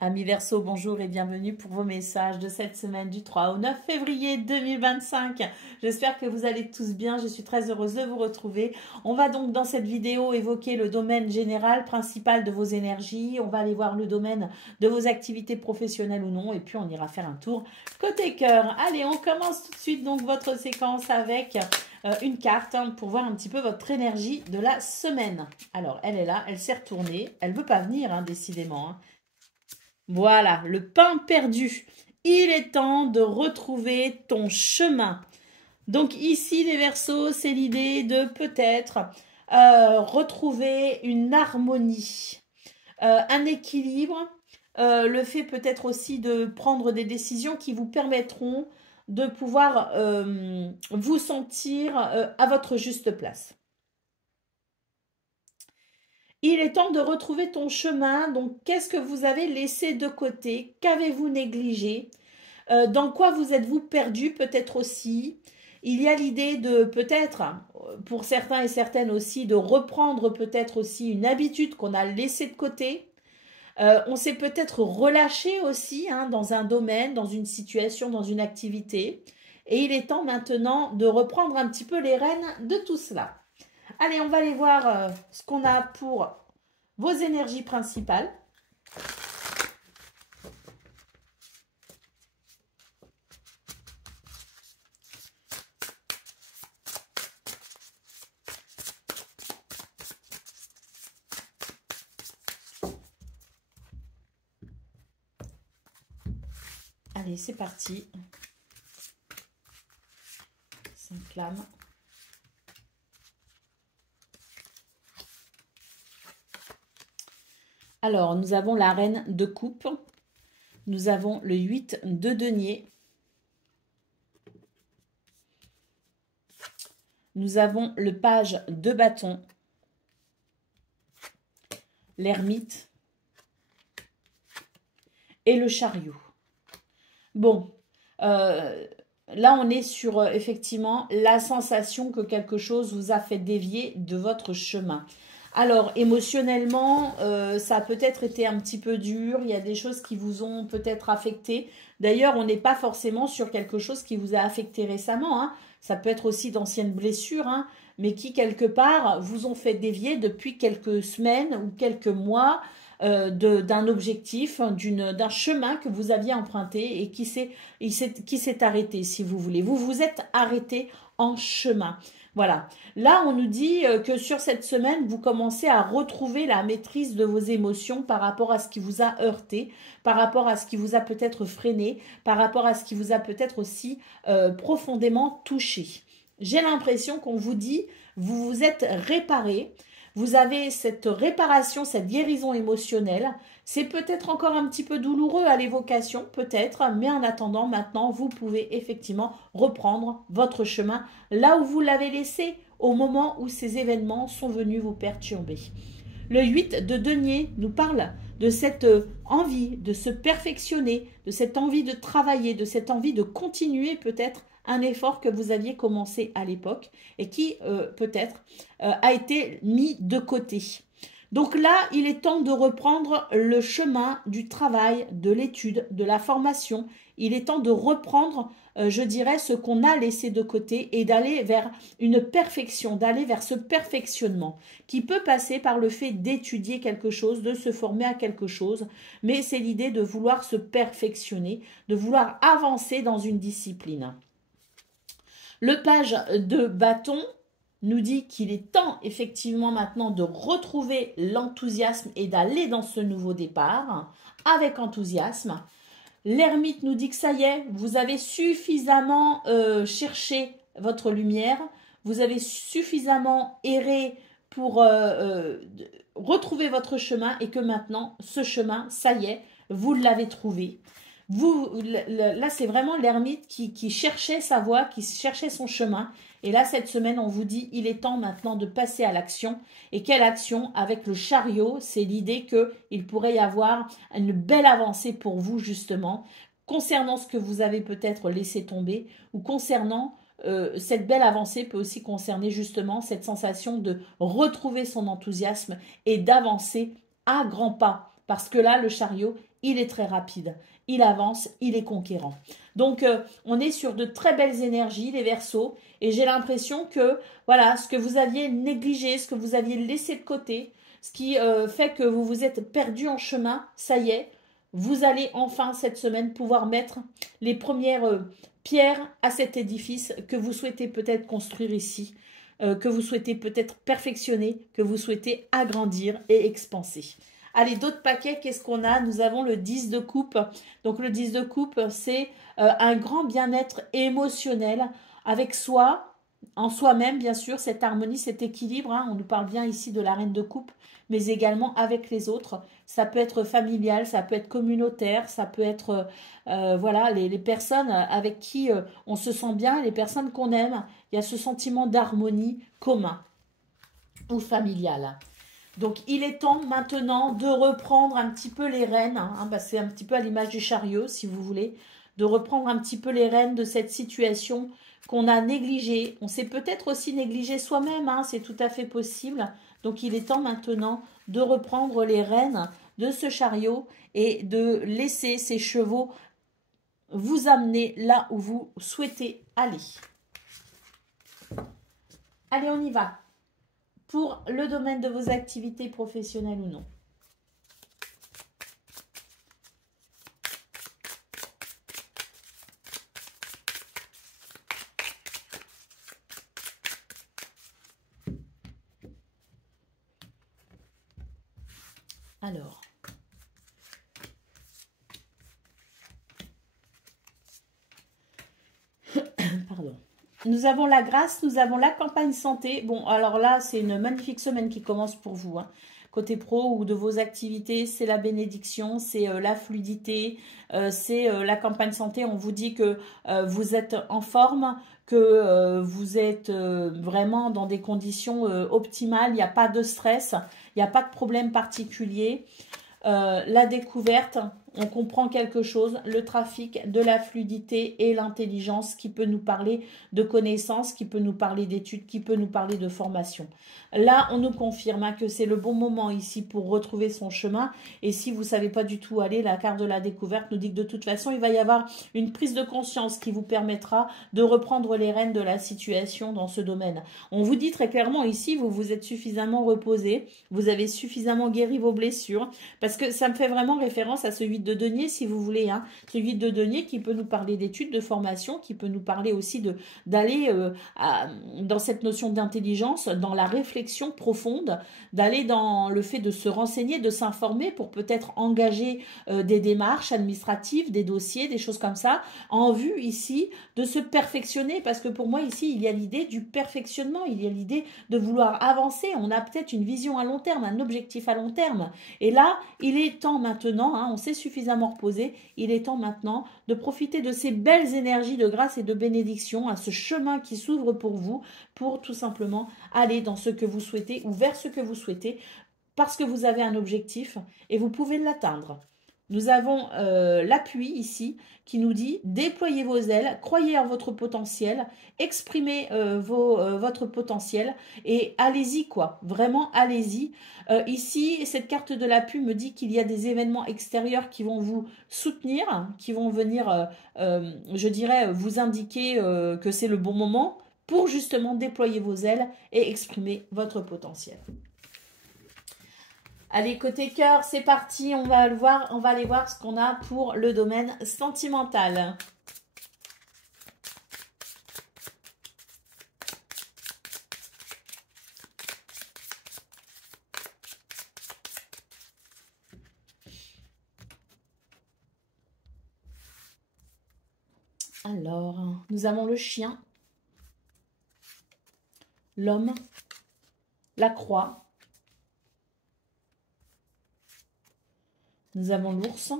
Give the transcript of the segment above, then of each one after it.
Amis Verseau, bonjour et bienvenue pour vos messages de cette semaine du 3 au 9 février 2025. J'espère que vous allez tous bien, je suis très heureuse de vous retrouver. On va donc dans cette vidéo évoquer le domaine général, principal de vos énergies. On va aller voir le domaine de vos activités professionnelles ou non et puis on ira faire un tour côté cœur. Allez, on commence tout de suite donc votre séquence avec une carte pour voir un petit peu votre énergie de la semaine. Alors, elle est là, elle s'est retournée, elle ne veut pas venir décidément. Voilà, le pain perdu. Il est temps de retrouver ton chemin. Donc ici, les Verseaux, c'est l'idée de peut-être retrouver une harmonie, un équilibre, le fait peut-être aussi de prendre des décisions qui vous permettront de pouvoir vous sentir à votre juste place. Il est temps de retrouver ton chemin. Donc, qu'est-ce que vous avez laissé de côté? Qu'avez-vous négligé? Dans quoi vous êtes-vous perdu peut-être aussi? Il y a l'idée de peut-être, pour certains et certaines aussi, de reprendre peut-être aussi une habitude qu'on a laissée de côté. On s'est peut-être relâché aussi dans un domaine, dans une situation, dans une activité. Et il est temps maintenant de reprendre un petit peu les rênes de tout cela. Allez, on va aller voir ce qu'on a pour vos énergies principales. Allez, c'est parti. 5 lames. Alors, nous avons la reine de coupe. Nous avons le 8 de denier. Nous avons le page de bâton. L'ermite. Et le chariot. Bon, là on est sur effectivement la sensation que quelque chose vous a fait dévier de votre chemin. Alors, émotionnellement, ça a peut-être été un petit peu dur. Il y a des choses qui vous ont peut-être affecté. D'ailleurs, on n'est pas forcément sur quelque chose qui vous a affecté récemment. Ça peut être aussi d'anciennes blessures, mais qui, quelque part, vous ont fait dévier depuis quelques semaines ou quelques mois d'un objectif, d'un chemin que vous aviez emprunté et qui s'est arrêté, si vous voulez. Vous vous êtes arrêté en chemin. Voilà. Là, on nous dit que sur cette semaine, vous commencez à retrouver la maîtrise de vos émotions par rapport à ce qui vous a heurté, par rapport à ce qui vous a peut-être freiné, par rapport à ce qui vous a peut-être aussi profondément touché. J'ai l'impression qu'on vous dit, vous vous êtes réparé, vous avez cette réparation, cette guérison émotionnelle. C'est peut-être encore un petit peu douloureux à l'évocation, peut-être, mais en attendant, maintenant, vous pouvez effectivement reprendre votre chemin là où vous l'avez laissé au moment où ces événements sont venus vous perturber. Le 8 de denier nous parle de cette envie de se perfectionner, de cette envie de travailler, de cette envie de continuer peut-être un effort que vous aviez commencé à l'époque et qui peut-être a été mis de côté. Donc là, il est temps de reprendre le chemin du travail, de l'étude, de la formation. Il est temps de reprendre, je dirais, ce qu'on a laissé de côté et d'aller vers une perfection, d'aller vers ce perfectionnement qui peut passer par le fait d'étudier quelque chose, de se former à quelque chose, mais c'est l'idée de vouloir se perfectionner, de vouloir avancer dans une discipline. Le page de bâton nous dit qu'il est temps effectivement maintenant de retrouver l'enthousiasme et d'aller dans ce nouveau départ avec enthousiasme. L'ermite nous dit que ça y est, vous avez suffisamment cherché votre lumière, vous avez suffisamment erré pour retrouver votre chemin et que maintenant, ce chemin, ça y est, vous l'avez trouvé. Là, c'est vraiment l'ermite qui cherchait sa voie, qui cherchait son chemin. Et là, cette semaine, on vous dit, il est temps maintenant de passer à l'action. Et quelle action? Avec le chariot, c'est l'idée qu'il pourrait y avoir une belle avancée pour vous, justement, concernant ce que vous avez peut-être laissé tomber, ou concernant cette belle avancée peut aussi concerner justement cette sensation de retrouver son enthousiasme et d'avancer à grands pas parce que là, le chariot, il est très rapide. Il avance, il est conquérant. Donc, on est sur de très belles énergies, les Verseaux. Et j'ai l'impression que, voilà, ce que vous aviez négligé, ce que vous aviez laissé de côté, ce qui fait que vous vous êtes perdu en chemin, ça y est, vous allez enfin cette semaine pouvoir mettre les premières pierres à cet édifice que vous souhaitez peut-être construire ici, que vous souhaitez peut-être perfectionner, que vous souhaitez agrandir et expanser. Allez, d'autres paquets, qu'est-ce qu'on a? Nous avons le 10 de coupe. Donc le 10 de coupe, c'est un grand bien-être émotionnel avec soi, en soi-même, bien sûr, cette harmonie, cet équilibre. Hein. On nous parle bien ici de la reine de coupe, mais également avec les autres. Ça peut être familial, ça peut être communautaire, ça peut être voilà, les personnes avec qui on se sent bien, les personnes qu'on aime. Il y a ce sentiment d'harmonie commun ou familial. Donc, il est temps maintenant de reprendre un petit peu les rênes. Hein, bah, c'est un petit peu à l'image du chariot, si vous voulez. De reprendre un petit peu les rênes de cette situation qu'on a négligée. On s'est peut-être aussi négligé soi-même. Hein, c'est tout à fait possible. Donc, il est temps maintenant de reprendre les rênes de ce chariot et de laisser ces chevaux vous amener là où vous souhaitez aller. Allez, on y va. Pour le domaine de vos activités professionnelles ou non. Alors, pardon. Nous avons la grâce, nous avons la campagne santé. Bon, alors là, c'est une magnifique semaine qui commence pour vous. Hein. Côté pro ou de vos activités, c'est la bénédiction, c'est la fluidité, c'est la campagne santé. On vous dit que vous êtes en forme, que vous êtes vraiment dans des conditions optimales. Il n'y a pas de stress, il n'y a pas de problème particulier. La découverte, on comprend quelque chose, le trafic, de la fluidité et l'intelligence qui peut nous parler de connaissances, qui peut nous parler d'études, qui peut nous parler de formation. Là, on nous confirme hein, que c'est le bon moment ici pour retrouver son chemin. Et si vous ne savez pas du tout aller, la carte de la découverte nous dit que de toute façon, il va y avoir une prise de conscience qui vous permettra de reprendre les rênes de la situation dans ce domaine. On vous dit très clairement ici, vous vous êtes suffisamment reposé, vous avez suffisamment guéri vos blessures, parce que ça me fait vraiment référence à ce 8 de denier, si vous voulez. Hein. Ce 8 de denier qui peut nous parler d'études, de formation, qui peut nous parler aussi d'aller dans cette notion d'intelligence, dans la réflexion profonde, d'aller dans le fait de se renseigner, de s'informer pour peut-être engager des démarches administratives, des dossiers, des choses comme ça, en vue ici de se perfectionner. Parce que pour moi ici, il y a l'idée du perfectionnement, il y a l'idée de vouloir avancer. On a peut-être une vision à long terme, un objectif à long terme. Et là, il est temps maintenant, hein, on s'est suffisamment reposé, il est temps maintenant de profiter de ces belles énergies de grâce et de bénédiction, à ce chemin qui s'ouvre pour vous, pour tout simplement aller dans ce que vous souhaitez ou vers ce que vous souhaitez, parce que vous avez un objectif et vous pouvez l'atteindre. Nous avons l'appui ici qui nous dit déployez vos ailes, croyez en votre potentiel, exprimez votre potentiel et allez-y quoi, vraiment allez-y. Ici, cette carte de l'appui me dit qu'il y a des événements extérieurs qui vont vous soutenir, qui vont venir, je dirais, vous indiquer que c'est le bon moment pour justement déployer vos ailes et exprimer votre potentiel. Allez, côté cœur, c'est parti, on va aller voir ce qu'on a pour le domaine sentimental. Alors, nous avons le chien, l'homme, la croix. Nous avons l'ours.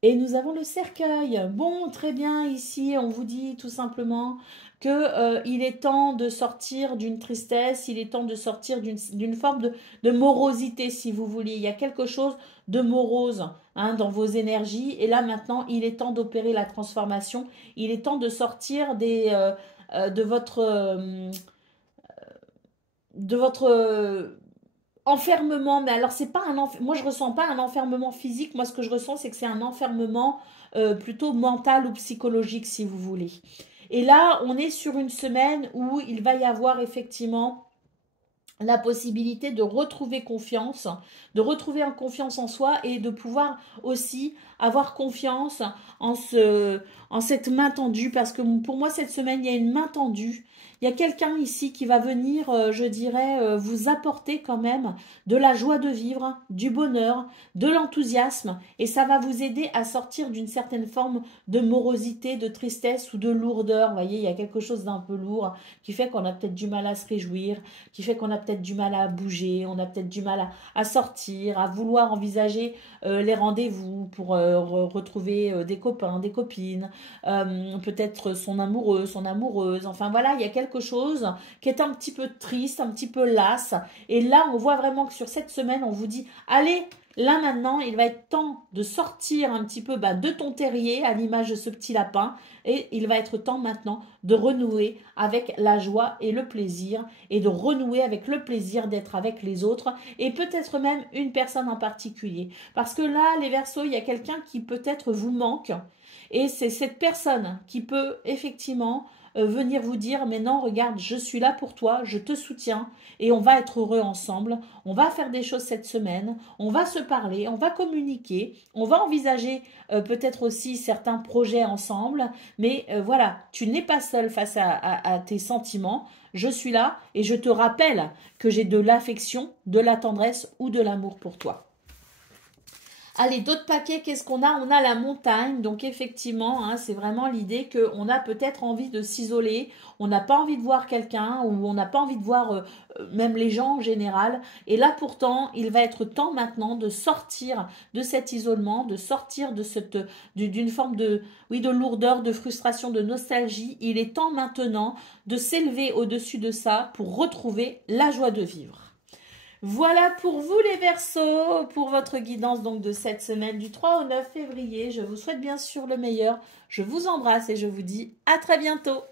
Et nous avons le cercueil. Bon, très bien, ici, on vous dit tout simplement que il est temps de sortir d'une tristesse, il est temps de sortir d'une forme de morosité, si vous voulez. Il y a quelque chose de morose hein, dans vos énergies. Et là, maintenant, il est temps d'opérer la transformation. Il est temps de sortir de votre enfermement, mais alors c'est pas moi je ressens pas un enfermement physique, moi ce que je ressens c'est que c'est un enfermement plutôt mental ou psychologique si vous voulez. Et là on est sur une semaine où il va y avoir effectivement la possibilité de retrouver confiance, de retrouver en confiance en soi et de pouvoir aussi avoir confiance en cette main tendue, parce que pour moi cette semaine il y a une main tendue. Il y a quelqu'un ici qui va venir, je dirais, vous apporter quand même de la joie de vivre, du bonheur, de l'enthousiasme, et ça va vous aider à sortir d'une certaine forme de morosité, de tristesse ou de lourdeur. Vous voyez, il y a quelque chose d'un peu lourd qui fait qu'on a peut-être du mal à se réjouir, qui fait qu'on a peut-être du mal à bouger, on a peut-être du mal à sortir, à vouloir envisager les rendez-vous pour retrouver des copains, des copines, peut-être son amoureux, son amoureuse. Enfin voilà, il y a quelque chose qui est un petit peu triste, un petit peu lasse. Et là, on voit vraiment que sur cette semaine, on vous dit, allez, là maintenant, il va être temps de sortir un petit peu de ton terrier à l'image de ce petit lapin, et il va être temps maintenant de renouer avec la joie et le plaisir, et de renouer avec le plaisir d'être avec les autres, et peut-être même une personne en particulier. Parce que là, les Verseaux, il y a quelqu'un qui peut-être vous manque, et c'est cette personne qui peut effectivement venir vous dire, mais non, regarde, je suis là pour toi, je te soutiens, et on va être heureux ensemble, on va faire des choses cette semaine, on va se parler, on va communiquer, on va envisager peut-être aussi certains projets ensemble, mais voilà, tu n'es pas seul face à tes sentiments, je suis là et je te rappelle que j'ai de l'affection, de la tendresse ou de l'amour pour toi. Allez, d'autres paquets, qu'est-ce qu'on a? On a la montagne, donc effectivement, hein, c'est vraiment l'idée qu'on a peut-être envie de s'isoler, on n'a pas envie de voir quelqu'un, ou on n'a pas envie de voir même les gens en général. Et là, pourtant, il va être temps maintenant de sortir de cet isolement, de sortir de d'une forme de, oui, de lourdeur, de frustration, de nostalgie. Il est temps maintenant de s'élever au-dessus de ça pour retrouver la joie de vivre. Voilà pour vous les Verseaux, pour votre guidance donc de cette semaine du 3 au 9 février. Je vous souhaite bien sûr le meilleur. Je vous embrasse et je vous dis à très bientôt.